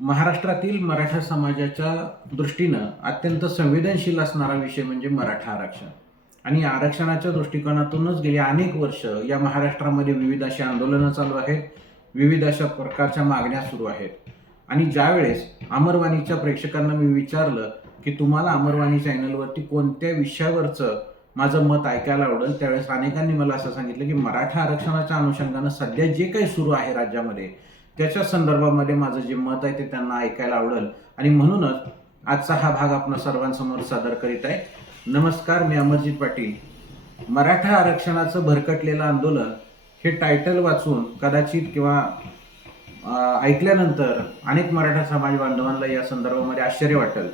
महाराष्ट्रातील मराठा समाजाच्या दृष्टीनं अत्यंत संवेदनशील असणारा विषय म्हणजे मराठा आरक्षण. आणि आरक्षणाच्या दृष्टिकोनातूनच गेली अनेक वर्ष या महाराष्ट्रामध्ये विविध अशी आंदोलनं चालू आहेत, विविध अशा प्रकारच्या मागण्या सुरू आहेत. आणि ज्यावेळेस अमरवाणीच्या प्रेक्षकांना मी विचारलं की तुम्हाला अमरवाणी चॅनलवरती कोणत्या विषयावरचं माझं मत ऐकायला आवडेल, त्यावेळेस अनेकांनी मला असं सांगितलं की मराठा आरक्षणाच्या अनुषंगानं सध्या जे काही सुरू आहे राज्यामध्ये त्याच्या संदर्भामध्ये माझं जे मत आहे ते त्यांना ऐकायला आवडेल. आणि म्हणूनच आजचा हा भाग आपण सर्वांसमोर सादर करीत आहे. नमस्कार, मी अमरजित पाटील. मराठा आरक्षणाचं भरकटलेलं आंदोलन हे टायटल वाचून कदाचित किंवा ऐकल्यानंतर अनेक मराठा समाज बांधवांना या संदर्भामध्ये आश्चर्य वाटेल.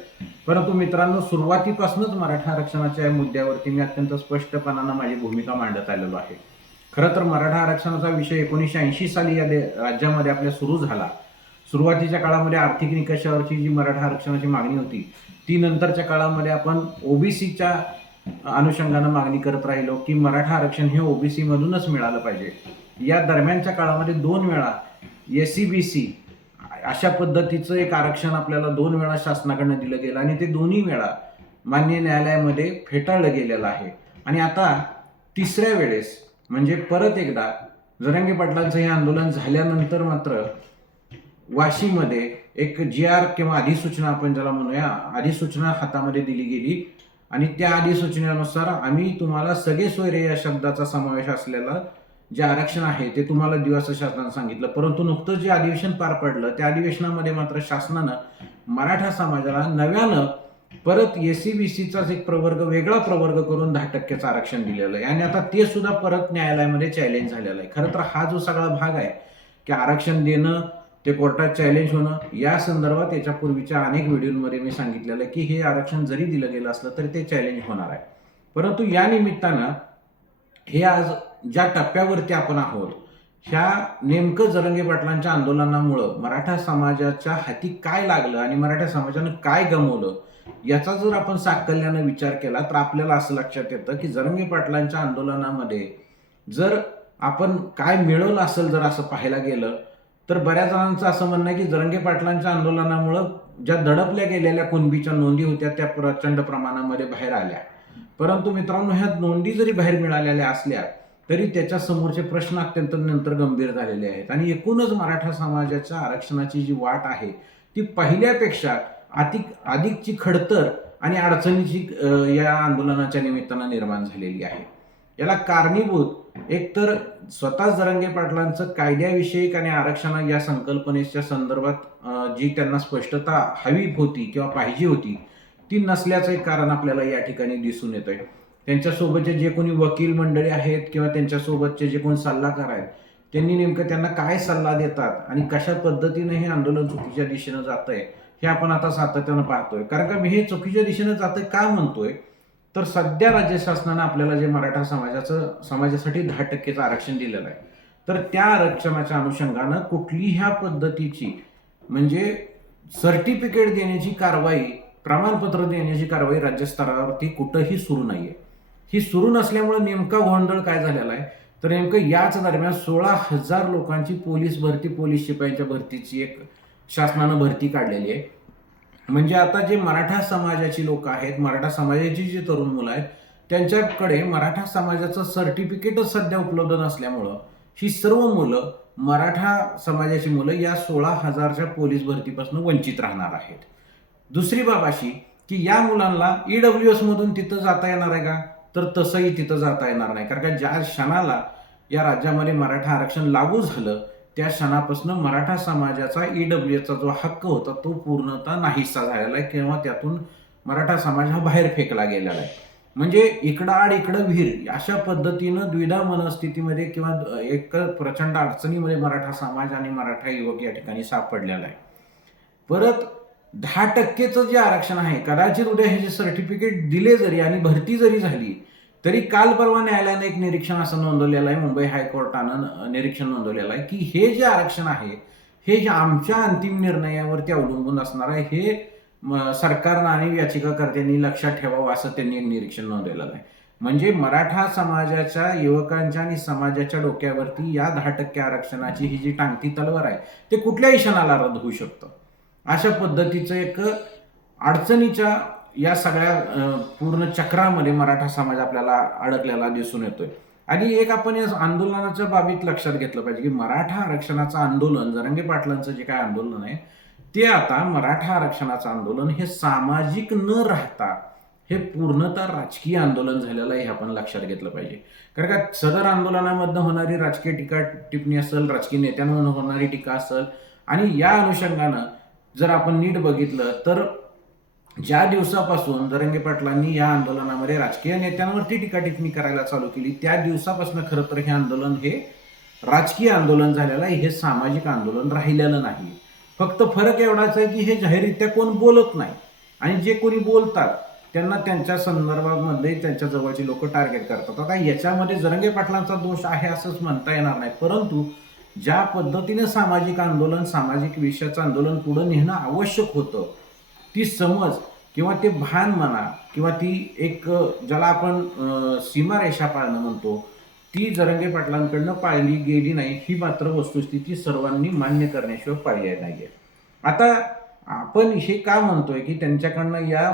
परंतु मित्रांनो, सुरुवातीपासूनच मराठा आरक्षणाच्या या मुद्द्यावरती मी अत्यंत स्पष्टपणानं माझी भूमिका मांडत आलेलो आहे. खरं तर मराठा आरक्षणाचा विषय 1980 साली या राज्यामध्ये आपल्या सुरू झाला. सुरुवातीच्या काळामध्ये आर्थिक निकषावरची जी मराठा आरक्षणाची मागणी होती ती नंतरच्या काळामध्ये आपण ओबीसीच्या अनुषंगानं मागणी करत राहिलो की मराठा आरक्षण हे ओबीसी मधूनच मिळालं पाहिजे. या दरम्यानच्या काळामध्ये 2 वेळा SCBC अशा पद्धतीचं एक आरक्षण आपल्याला 2 वेळा शासनाकडनं दिलं गेलं आणि ते दोन्ही वेळा मान्य न्यायालयामध्ये फेटाळलं गेलेलं आहे. आणि आता तिसऱ्या वेळेस म्हणजे परत एकदा जरांगे पाटलांचं हे आंदोलन झाल्यानंतर मात्र वाशीमध्ये एक GR किंवा अधिसूचना आपण ज्याला म्हणूया, अधिसूचना हातामध्ये दिली गेली आणि त्या अधिसूचनेनुसार आम्ही तुम्हाला सगळे सोयरे या शब्दाचा समावेश असलेलं जे आरक्षण आहे ते तुम्हाला देऊ असं शासनानं सांगितलं. परंतु नुकतं जे अधिवेशन पार पडलं त्या अधिवेशनामध्ये मात्र शासनानं मराठा समाजाला नव्यानं परत SCBCचाच एक प्रवर्ग, वेगळा प्रवर्ग करून 10% आरक्षण दिलेलं आहे आणि आता ते सुद्धा परत न्यायालयामध्ये चॅलेंज झालेलं आहे. खरं तर हा जो सगळा भाग आहे की आरक्षण देणं ते कोर्टात चॅलेंज होणं, या संदर्भात याच्यापूर्वीच्या अनेक व्हिडिओमध्ये मी सांगितलेलं आहे की हे आरक्षण जरी दिलं गेलं असलं तरी ते चॅलेंज होणार आहे. परंतु या निमित्तानं हे आज ज्या टप्प्यावरती आपण आहोत, ह्या नेमकं जरांगे पाटलांच्या आंदोलनामुळं मराठा समाजाच्या हाती काय लागलं आणि मराठा समाजानं काय गमावलं याचा जर आपण साकल्यानं विचार केला तर आपल्याला असं लक्षात येतं की जरांगे पाटलांच्या आंदोलनामध्ये जर आपण काय मिळवलं असेल जर असं पाहायला गेलं तर बऱ्याच जणांचं असं म्हणणं आहे की जरांगे पाटलांच्या आंदोलनामुळं ज्या दडपल्या गेलेल्या कुणबीच्या नोंदी होत्या त्या प्रचंड प्रमाणामध्ये बाहेर आल्या. परंतु मित्रांनो, ह्या नोंदी जरी बाहेर मिळालेल्या असल्या तरी त्याच्या समोरचे प्रश्न अत्यंत नंतर गंभीर झालेले आहेत आणि एकूणच मराठा समाजाच्या आरक्षणाची जी वाट आहे ती पहिल्यापेक्षा अधिकची खडतर आणि अडचणीची या आंदोलनाच्या निमित्तानं निर्माण झालेली आहे. याला कारणीभूत एकतर स्वतः जरांगे पाटलांचं कायद्याविषयक आणि आरक्षण या संकल्पनेच्या संदर्भात जी त्यांना स्पष्टता हवी होती किंवा पाहिजे होती ती नसल्याचं एक कारण आपल्याला या ठिकाणी दिसून येतंय. त्यांच्यासोबतचे जे कोणी वकील मंडळी आहेत किंवा त्यांच्यासोबतचे जे कोणी सल्लागार आहेत त्यांनी नेमकं त्यांना काय सल्ला देतात आणि कशा पद्धतीने हे आंदोलन चुकीच्या दिशेनं जात आहे हे आपण आता सातत्यानं पाहतोय. कारण का मी हे चुकीच्या दिशेनं जातंय का म्हणतोय तर सध्या राज्य शासनानं आपल्याला जे मराठा समाजासाठी 10% आरक्षण दिलेलं आहे तर त्या आरक्षणाच्या अनुषंगानं कुठली ह्या पद्धतीची म्हणजे सर्टिफिकेट देण्याची कारवाई, प्रमाणपत्र देण्याची कारवाई राज्यस्तरावरती कुठंही सुरू नाहीये. ही सुरू नसल्यामुळे नेमका गोंधळ काय झालेला आहे तर नेमकं याच दरम्यान 16,000 लोकांची पोलीस भरती, पोलीस शिपाईच्या भरतीची एक शासनानं भरती काढलेली आहे. म्हणजे आता जे मराठा समाजाची लोक आहेत, मराठा समाजाची जी तरुण मुलं आहेत त्यांच्याकडे मराठा समाजाचं सर्टिफिकेटच सध्या उपलब्ध नसल्यामुळं ही सर्व मुलं, मराठा समाजाची मुलं या 16,000च्या पोलीस भरतीपासून वंचित राहणार आहेत. दुसरी बाब अशी की या मुलांना EWS मधून तिथं जाता येणार आहे का तर तसंही तिथं जाता येणार नाही. कारण का ज्या क्षणाला या राज्यामध्ये मराठा आरक्षण लागू झालं त्या क्षणापासून मराठा समाजाचा EWSचा जो हक्क होता तो पूर्णतः नाहीसा झालेला आहे किंवा त्यातून मराठा समाज हा बाहेर फेकला गेलेला आहे. म्हणजे इकडं आड इकडं विहीर अशा पद्धतीनं द्विधा मनस्थितीमध्ये किंवा एक प्रचंड अडचणीमध्ये मराठा समाज आणि मराठा युवक या ठिकाणी सापडलेला आहे. परत 10%चं जे आरक्षण आहे, कदाचित उद्या हे जे सर्टिफिकेट दिले जरी आणि भरती जरी झाली तरी काल परवा न्यायालयानं एक निरीक्षण असं नोंदवलेलं आहे, मुंबई हायकोर्टानं निरीक्षण नोंदवलेलं आहे की हे जे आरक्षण आहे हे जे आमच्या अंतिम निर्णयावरती अवलंबून असणार आहे हे सरकारनं आणि याचिकाकर्त्यांनी लक्षात ठेवावं असं त्यांनी एक निरीक्षण नोंदवलेलं आहे. म्हणजे मराठा समाजाच्या युवकांच्या आणि समाजाच्या डोक्यावरती या 10% आरक्षणाची ही जी टांगती तलवार आहे ते कुठल्याही क्षणाला रद्द होऊ शकतं. अशा पद्धतीचं एक अडचणीच्या या सगळ्या पूर्ण चक्रामध्ये मराठा समाज आपल्याला अडकलेला दिसून येतोय. आणि एक आपण या आंदोलनाच्या बाबतीत लक्षात घेतलं पाहिजे की मराठा आरक्षणाचं आंदोलन, जरांगे पाटलांचं जे काय आंदोलन आहे ते आता मराठा आरक्षणाचं आंदोलन हे सामाजिक न राहता हे पूर्णतः राजकीय आंदोलन झालेलं आहे, हे आपण लक्षात घेतलं पाहिजे. कारण का सदर आंदोलनामधनं होणारी राजकीय टीका टिप्पणी असेल, राजकीय नेत्यांमधून होणारी टीका असेल, आणि या अनुषंगानं जर आपण नीट बघितलं तर ज्या दिवसापासून जरांगे पाटलांनी या आंदोलनामध्ये राजकीय नेत्यांवरती टीका टिप्पणी करायला चालू केली त्या दिवसापासून खरं तर हे आंदोलन हे राजकीय आंदोलन झालेलं आहे, हे सामाजिक आंदोलन राहिलेलं नाही. फक्त फरक एवढाच आहे की हे जाहीररित्या कोण बोलत नाही, आणि जे कोणी बोलतात त्यांना त्यांच्या संदर्भामध्ये त्यांच्या जवळची लोक टार्गेट करतात. आता याच्यामध्ये जरांगे पाटलांचा दोष आहे असंच म्हणता येणार नाही, परंतु ज्या पद्धतीने सामाजिक आंदोलन, सामाजिक विषयाचं आंदोलन पुढे नेणं आवश्यक होतं, ती समज किंवा ते भान म्हणा किंवा ती एक ज्याला आपण सीमारेषा पाळणं म्हणतो, ती जरांगे पाटलांकडनं पाळली गेली नाही, ही मात्र वस्तुस्थिती सर्वांनी मान्य करण्याशिवाय पर्याय नाहीये. आता आपण हे का म्हणतोय की त्यांच्याकडनं या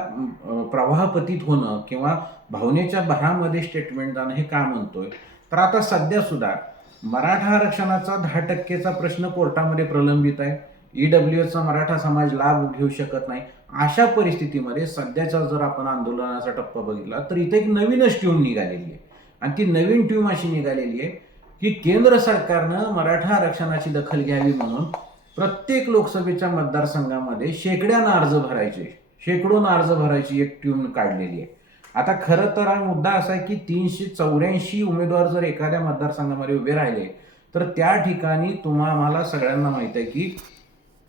प्रवाहपतीत होणं किंवा भावनेच्या भरामध्ये स्टेटमेंट जाणं हे का म्हणतोय, तर आता सध्या सुद्धा मराठा आरक्षणाचा 10%चा प्रश्न कोर्टामध्ये प्रलंबित आहे. ईडब्ल्यूएसचा मराठा समाज लाभ घेऊ शकत नाही. अशा परिस्थितीमध्ये सध्याचा जर आपण आंदोलनाचा टप्पा बघितला तर इथे एक नवीनच ट्यून निघालेली आहे, आणि ती नवीन ट्यून अशी निघालेली आहे की केंद्र सरकारनं मराठा आरक्षणाची दखल घ्यावी म्हणून प्रत्येक लोकसभेच्या मतदारसंघामध्ये शेकडोन अर्ज भरायची एक ट्यून काढलेली आहे. आता खरं तर हा मुद्दा असा आहे की 384 उमेदवार जर एखाद्या मतदारसंघामध्ये उभे राहिले तर त्या ठिकाणी आम्हाला सगळ्यांना माहित आहे की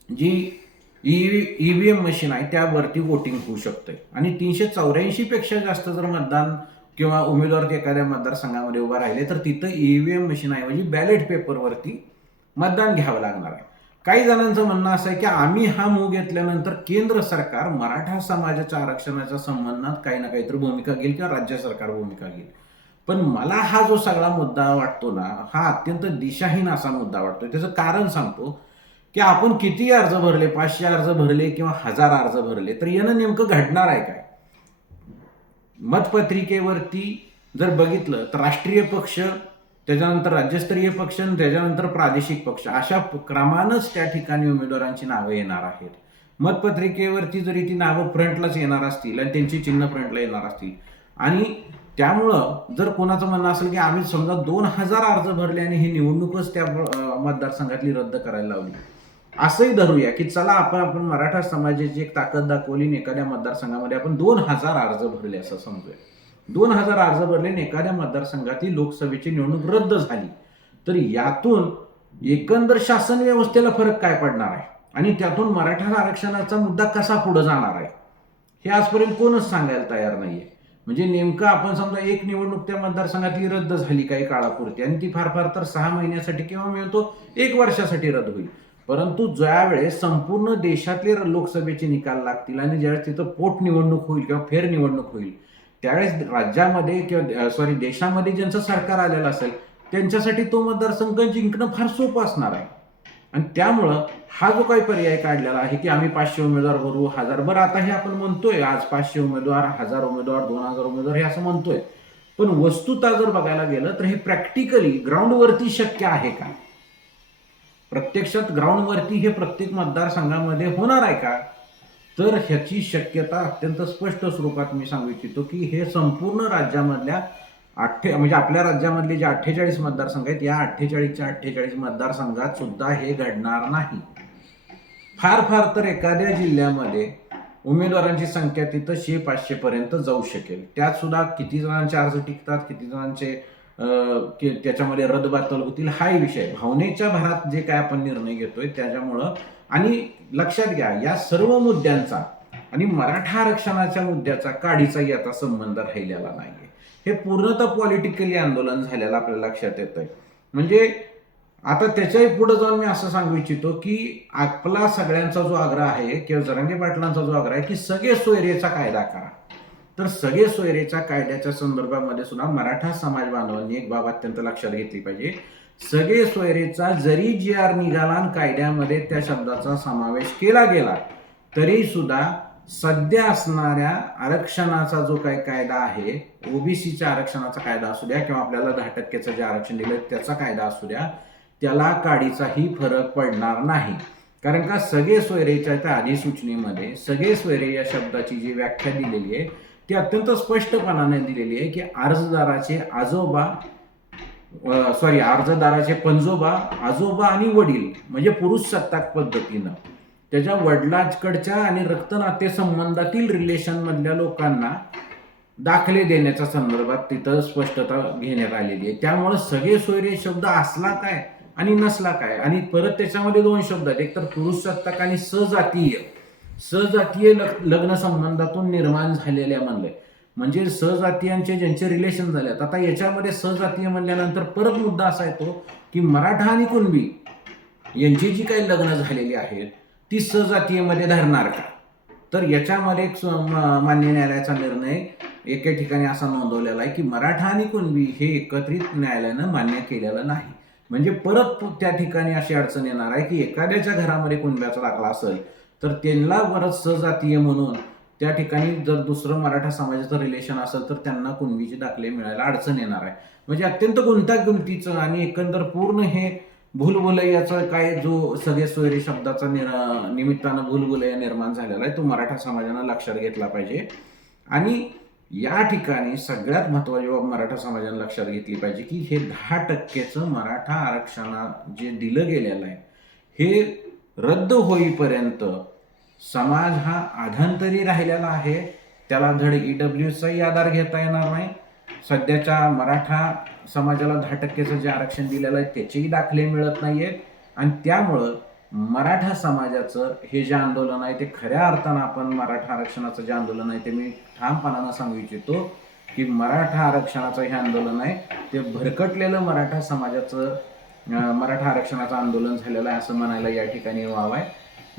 जी ईव्हीएम मशीन आहे त्यावरती वोटिंग होऊ शकते, आणि 384 पेक्षा जास्त जर मतदान किंवा उमेदवार एखाद्या मतदारसंघामध्ये उभा राहिले तर तिथं ईव्हीएम मशीन ऐवजी बॅलेट पेपरवरती मतदान घ्यावं लागणार आहे. काही जणांचं म्हणणं असं आहे की आम्ही हा मूग घेतल्यानंतर केंद्र सरकार मराठा समाजाच्या आरक्षणाच्या संबंधात काही ना काहीतरी भूमिका घेईल किंवा राज्य सरकार भूमिका घेईल. पण मला हा जो सगळा मुद्दा वाटतो ना, हा अत्यंत दिशाहीन असा मुद्दा वाटतो. त्याचं कारण सांगतो की आपण किती अर्ज भरले, 500 अर्ज भरले किंवा 1000 अर्ज भरले, तर यानं नेमकं घडणार आहे काय? मतपत्रिकेवरती जर बघितलं तर राष्ट्रीय पक्ष, त्याच्यानंतर राज्यस्तरीय पक्ष, त्याच्यानंतर प्रादेशिक पक्ष, अशा क्रमानंच त्या ठिकाणी उमेदवारांची नावं येणार आहेत. मतपत्रिकेवरती जरी ती नावं फ्रंटलाच येणार असतील आणि त्यांची चिन्ह फ्रंटला येणार असतील, आणि त्यामुळं जर कोणाचं म्हणणं असेल की आम्ही समजा 2000 अर्ज भरले आणि ही निवडणूकच त्या मतदारसंघातली रद्द करायला लावली, असंही धरूया की चला आपण मराठा समाजाची एक ताकद दाखवली आणि एखाद्या मतदारसंघामध्ये आपण 2000 अर्ज भरले असं समजूया. 2000 अर्ज भरले आणि एखाद्या मतदारसंघातील लोकसभेची निवडणूक रद्द झाली, तर यातून एकंदर शासन व्यवस्थेला फरक काय पडणार आहे आणि त्यातून मराठा आरक्षणाचा मुद्दा कसा पुढे जाणार आहे, हे आजपर्यंत कोणच सांगायला तयार नाहीये. म्हणजे नेमकं आपण समजा एक निवडणूक त्या मतदारसंघातली रद्द झाली काही काळापुरती, आणि ती फार तर 6 महिन्यासाठी किंवा मिळतो 1 वर्षासाठी रद्द होईल. परंतु ज्यावेळेस संपूर्ण देशातले लोकसभेचे निकाल लागतील आणि ज्यावेळेस तिथं पोट निवडणूक होईल किंवा फेर निवडणूक होईल, त्यावेळेस राज्यामध्ये किंवा देशामध्ये ज्यांचं सरकार आलेलं असेल त्यांच्यासाठी तो मतदारसंघ जिंकणं फार सोपं असणार आहे. आणि त्यामुळं हा जो काही पर्याय काढलेला आहे की आम्ही 500 उमेदवार भरू, 1000, बरं आता हे आपण म्हणतोय आज 500 उमेदवार, 1000 उमेदवार, 2000 उमेदवार हे असं म्हणतोय, पण वस्तुतः जर बघायला गेलं तर हे प्रॅक्टिकली ग्राउंडवरती शक्य आहे का? प्रत्यक्षात ग्राउंडवरती हे प्रत्येक मतदारसंघामध्ये होणार आहे का? तर ह्याची शक्यता अत्यंत स्पष्ट स्वरूपात मी सांगू इच्छितो की हे संपूर्ण राज्यामधल्या म्हणजे आपल्या राज्यामधले जे 48 मतदारसंघ आहेत, या 48च्या 48 मतदारसंघात सुद्धा हे घडणार नाही. फार तर एखाद्या जिल्ह्यामध्ये उमेदवारांची संख्या तिथं 100-500 पर्यंत जाऊ शकेल. त्यात सुद्धा किती जणांचे अर्ज टिकतात, किती जणांचे त्याच्यामध्ये रद्दबातल होतील, हाही विषय. भावनेच्या भरात जे काय आपण निर्णय घेतोय त्याच्यामुळं. आणि लक्षात घ्या, या सर्व मुद्द्यांचा आणि मराठा आरक्षणाच्या मुद्द्याचा काडीचाही आता संबंध राहिलेला नाहीये. हे पूर्णतः पॉलिटिकली आंदोलन झालेलं आपल्याला लक्षात येतंय. म्हणजे आता त्याच्याही पुढे जाऊन मी असं सांगू इच्छितो की आपला सगळ्यांचा जो आग्रह आहे किंवा जरांगे पाटलांचा जो आग्रह आहे की सगळे सोयरेचा कायदा करा, तर सगळे सोयरेच्या कायद्याच्या संदर्भामध्ये सुद्धा मराठा समाज बांधवांनी एक बाब अत्यंत लक्षात घेतली पाहिजे. सगळे सोयरेचा जरी GR निघाला आणि कायद्यामध्ये त्या शब्दाचा समावेश केला गेला तरी सुद्धा सध्या असणाऱ्या आरक्षणाचा जो काही कायदा आहे, ओबीसीच्या आरक्षणाचा कायदा असू द्या किंवा आपल्याला 10% जे आरक्षण दिलं त्याचा कायदा असू द्या, त्याला काडीचाही फरक पडणार नाही. कारण का सगळे सोयरेच्या त्या अधिसूचनेमध्ये सगळे सोयरे या शब्दाची जी व्याख्या दिलेली आहे ती अत्यंत स्पष्टपणाने दिलेली आहे की अर्जदाराचे अर्जदाराचे पंजोबा, आजोबा आणि वडील म्हणजे पुरुष सत्ताक पद्धतीनं त्याच्या वडिलांकडच्या आणि रक्तनाते संबंधातील रिलेशन मधल्या लोकांना दाखले देण्याच्या संदर्भात तिथं स्पष्टता घेण्यात आलेली आहे. त्यामुळे सगळे सोयरे शब्द असला काय आणि नसला काय, आणि परत त्याच्यामध्ये 2 शब्द आहेत, एक तर पुरुष सत्ताक आणि सजातीय लग्न संबंधातून निर्माण झालेल्या म्हणले, म्हणजे सजातीयांचे ज्यांचे रिलेशन झालेत. आता याच्यामध्ये सजातीय म्हणल्यानंतर परत मुद्दा असा येतो की मराठा आणि कुणबी यांची जी काही लग्न झालेली आहेत ती सजातीयमध्ये धरणार का? तर याच्यामध्ये एक मान्य न्यायालयाचा निर्णय एका ठिकाणी असा नोंदवलेला आहे की मराठा आणि कुणबी हे एकत्रित न्यायालयानं मान्य केलेलं नाही. म्हणजे परत त्या ठिकाणी अशी अडचण येणार आहे की एखाद्याच्या घरामध्ये कुणब्याचा दाखला असेल तर त्यांना परत सजातीय म्हणून त्या ठिकाणी जर दुसरं मराठा समाजाचं रिलेशन असेल तर त्यांना कुणबीचे दाखले मिळायला अडचण येणार आहे. म्हणजे अत्यंत गुंतागुंतीचं आणि एकंदर पूर्ण हे भूलभुलैयाचा काय जो सगळे सोयरे शब्दाचा निमित्तानं भूलभुलैया निर्माण झालेला आहे तो मराठा समाजानं लक्षात घेतला पाहिजे. आणि या ठिकाणी सगळ्यात महत्त्वाची बाब मराठा समाजाने लक्षात घेतली पाहिजे की हे 10%चं मराठा आरक्षण जे दिलं गेलेलं आहे हे रद्द होईपर्यंत समाज हा आधांतरी राहिलेला आहे. त्याला धड ईडब्ल्यूचाही आधार घेता येणार नाही. सध्याच्या मराठा समाजाला 10%चं जे आरक्षण दिलेलं आहे त्याचेही दाखले मिळत नाहीयेत. आणि त्यामुळं मराठा समाजाचं हे जे आंदोलन आहे ते खऱ्या अर्थानं आपण मराठा आरक्षणाचं जे आंदोलन आहे ते मी ठामपणानं सांगू इच्छितो की मराठा आरक्षणाचं हे आंदोलन आहे ते भरकटलेलं मराठा समाजाचं मराठा आरक्षणाचं आंदोलन झालेलं आहे असं म्हणायला या ठिकाणी वाव आहे.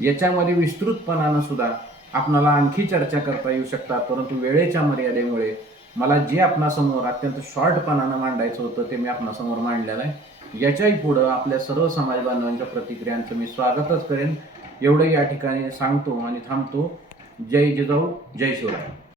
याच्यामध्ये विस्तृतपणानं सुद्धा आपणाला आणखी चर्चा करता येऊ शकतात, परंतु वेळेच्या मर्यादेमुळे मला जे आपणासमोर अत्यंत शॉर्टपणानं मांडायचं होतं ते मी आपणासमोर मांडलेलं आहे. याच्याही पुढं आपल्या सर्व समाज बांधवांच्या प्रतिक्रियांचं मी स्वागतच करेन. एवढं या ठिकाणी सांगतो आणि थांबतो. जय जिजाऊ, जय शिवराय.